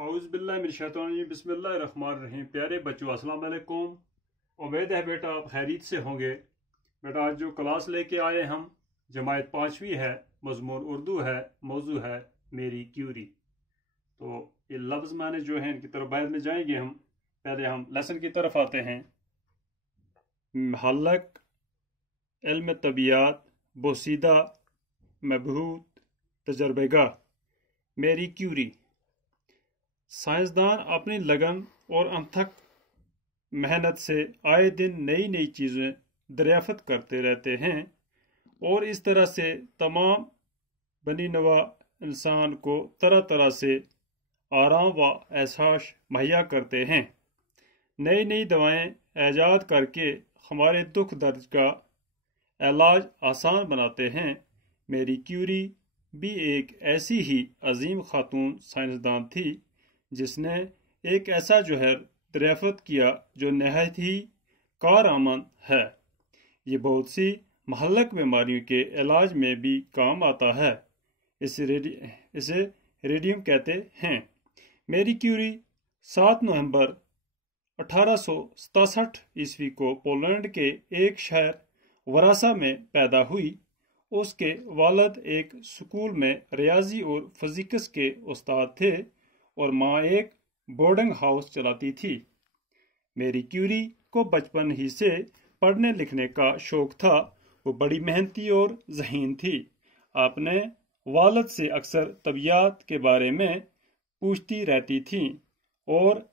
औज़ बिल्लाहि मिनश शैतानिर रजीम बिस्मिल्लाहिर्रहमानिर्रहीम। प्यारे बच्चों अस्सलाम वालेकुम। उम्मीद है बेटा आप खैरियत से होंगे। बेटा आज जो क्लास लेके आए हम जमात 5वीं है, मज़मून उर्दू है, मौजू है मेरी क्यूरी। तो ये लफ्ज़ माने जो हैं इनकी तरफ बाद में जाएंगे हम। पहले हम लेसन की तरफ आते हैं। महलक, इल्म तबियात, बोसीदा, मबहूत, तजर्बेगाह, मेरी क्यूरी। साइंसदान अपनी लगन और अथक मेहनत से आए दिन नई नई चीज़ें दरियाफ्त करते रहते हैं और इस तरह से तमाम बनी नवा इंसान को तरह तरह से आराम व एहसास मुहैया करते हैं। नई नई दवाएं ऐजाद करके हमारे दुख दर्द का इलाज आसान बनाते हैं। मेरी क्यूरी भी एक ऐसी ही अजीम खातून साइंसदान थी जिसने एक ऐसा जहर दरियाफ्त किया जो नहायत ही कारआमद है। ये बहुत सी महलक बीमारियों के इलाज में भी काम आता है। इसे रेडियम कहते हैं। मेरी क्यूरी 7 नवंबर 1867 ईस्वी को पोलैंड के एक शहर वरासा में पैदा हुई। उसके वालिद एक स्कूल में रियाजी और फिजिक्स के उस्ताद थे और माँ एक बोर्डिंग हाउस चलाती थी। मेरी क्यूरी को बचपन ही से पढ़ने लिखने का शौक था। वो बड़ी मेहनती और ज़हीन थी। अपने वालिद से अक्सर तबियत के बारे में पूछती रहती थी और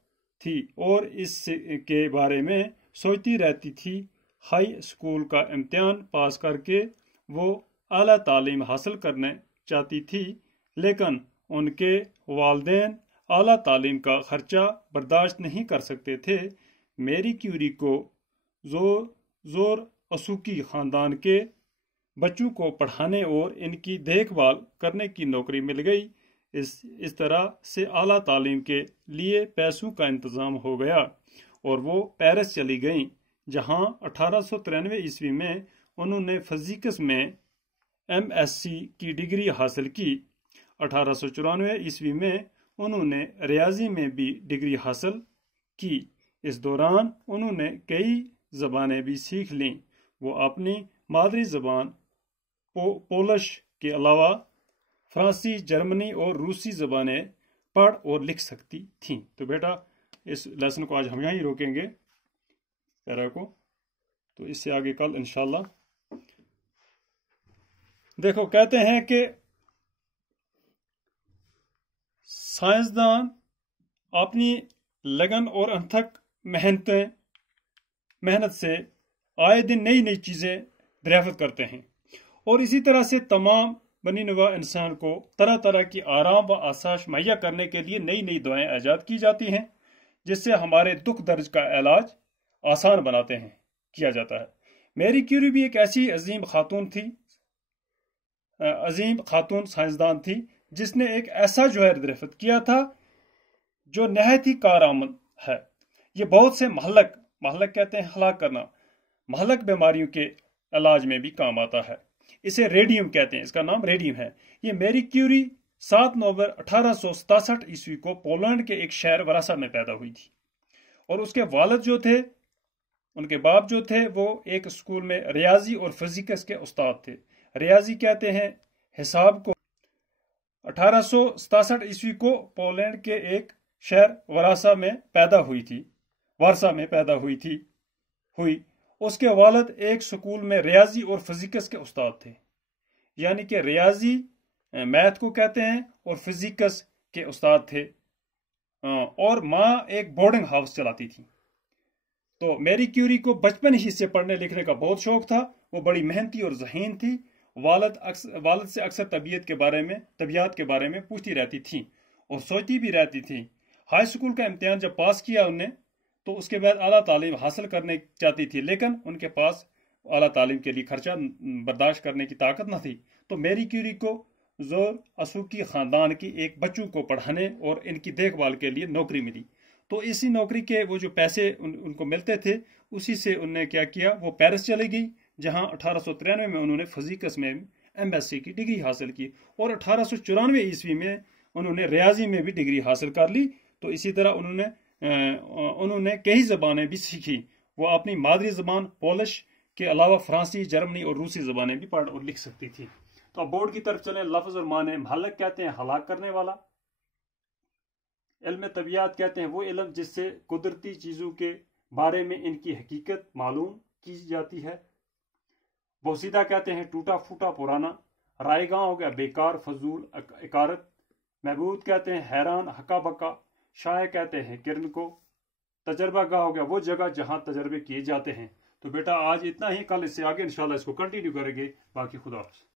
इसके बारे में सोचती रहती थी। हाई स्कूल का इम्तिहान पास करके वो आला तालीम हासिल करना चाहती थी, लेकिन उनके वालिदैन आला तालीम का खर्चा बर्दाश्त नहीं कर सकते थे। मेरी क्यूरी को जोर असूकी ख़ानदान के बच्चों को पढ़ाने और इनकी देखभाल करने की नौकरी मिल गई। इस तरह से आला तालीम के लिए पैसों का इंतज़ाम हो गया और वो पेरिस चली गईं, जहां 1893 ईस्वी में उन्होंने फिजिक्स में MSc की डिग्री हासिल की। 1894 ईस्वी में उन्होंने रियाजी में भी डिग्री हासिल की। इस दौरान उन्होंने कई ज़बानें भी सीख लीं। वो अपनी मादरी ज़बान पोलिश के अलावा फ़रांसी, जर्मनी और रूसी ज़बानें पढ़ और लिख सकती थीं। तो बेटा इस लेसन को आज हम यहाँ ही रोकेंगे पैरा को, तो इससे आगे कल इंशाल्लाह। देखो कहते हैं कि साइंसदान अपनी लगन और अथक मेहनत से आए दिन नई नई चीज़ें दरियाफ्त करते हैं और इसी तरह से तमाम बनी नवा इंसान को तरह तरह की आराम व आसाश मुहैया करने के लिए नई नई दवाएं ईजाद की जाती हैं, जिससे हमारे दुख दर्द का इलाज आसान किया जाता है। मेरी क्यूरी भी एक ऐसी अजीम खातून साइंसदान थी जिसने एक ऐसा जहर दरियाफ्त किया था जो नहायत ही कारआमद है। ये बहुत से महलक कहते हैं हलाक करना, महलक बीमारियों के इलाज में भी काम आता है। इसे रेडियम कहते हैं, इसका नाम रेडियम है। ये मेरी क्यूरी 7 नवंबर 1867 ईस्वी को पोलैंड के एक शहर वरासा में पैदा हुई थी और उसके वालिद जो थे, उनके बाप जो थे, वो एक स्कूल में रियाजी और फिजिक्स के उस्ताद थे। रियाजी कहते हैं हिसाब को। 1867 ईस्वी को पोलैंड के एक शहर वारसा में पैदा हुई थी। उसके वालिद एक स्कूल में रियाजी और फिजिक्स के उस्ताद थे, यानी कि रियाजी मैथ को कहते हैं और फिजिक्स के उस्ताद थे, और माँ एक बोर्डिंग हाउस चलाती थी। तो मेरी क्यूरी को बचपन ही से पढ़ने लिखने का बहुत शौक था। वो बड़ी मेहनती और ज़हीन थी। वालिद से अक्सर तबीयत के बारे में पूछती रहती थी और सोचती भी रहती थी। हाई स्कूल का इम्तिहान जब पास किया उन्हें, तो उसके बाद आला तालीम हासिल करने चाहती थी, लेकिन उनके पास आला तालीम के लिए खर्चा बर्दाश्त करने की ताकत न थी। तो मेरी क्यूरी को जोर असूकी ख़ानदान की एक बच्चों को पढ़ाने और इनकी देखभाल के लिए नौकरी मिली। तो इसी नौकरी के वो जो पैसे उनको मिलते थे, उसी से उन्होंने क्या किया, वो पेरिस चली गई, जहां 1893 में उन्होंने फिजिक्स में MSc की डिग्री हासिल की और 1894 ईस्वी में انہوں نے ریاضی میں بھی ڈگری حاصل کر لی. تو اسی طرح انہوں نے کئی زبانیں بھی سیکھی. وہ اپنی مادری زبان پولش کے علاوہ فرانسی، جرمنی اور روسی زبانیں بھی پڑھ اور لکھ سکتی تھی. تو اب بورڈ کی طرف چلیں. لفظ اور معنی. محلق کہتے ہیں ہلاک کرنے والا. علم طبیعت کہتے ہیں وہ علم جس سے قدرتی چیزوں کے بارے میں ان کی حقیقت معلوم کی جاتی ہے. بوسیدہ کہتے ہیں ٹوٹا پھوٹا پرانا. رائے گاں ہو گیا بیکار فضول عکارت. محبود کہتے ہیں حیران ہکا بکا. شائع کہتے ہیں کرن کو. تجربہ گاہ ہو گیا وہ جگہ جہاں تجربے کیے جاتے ہیں. تو بیٹا آج اتنا ہی. کل اس سے آگے انشاءاللہ اس کو کنٹینیو کریں گے. باقی خدا حافظ.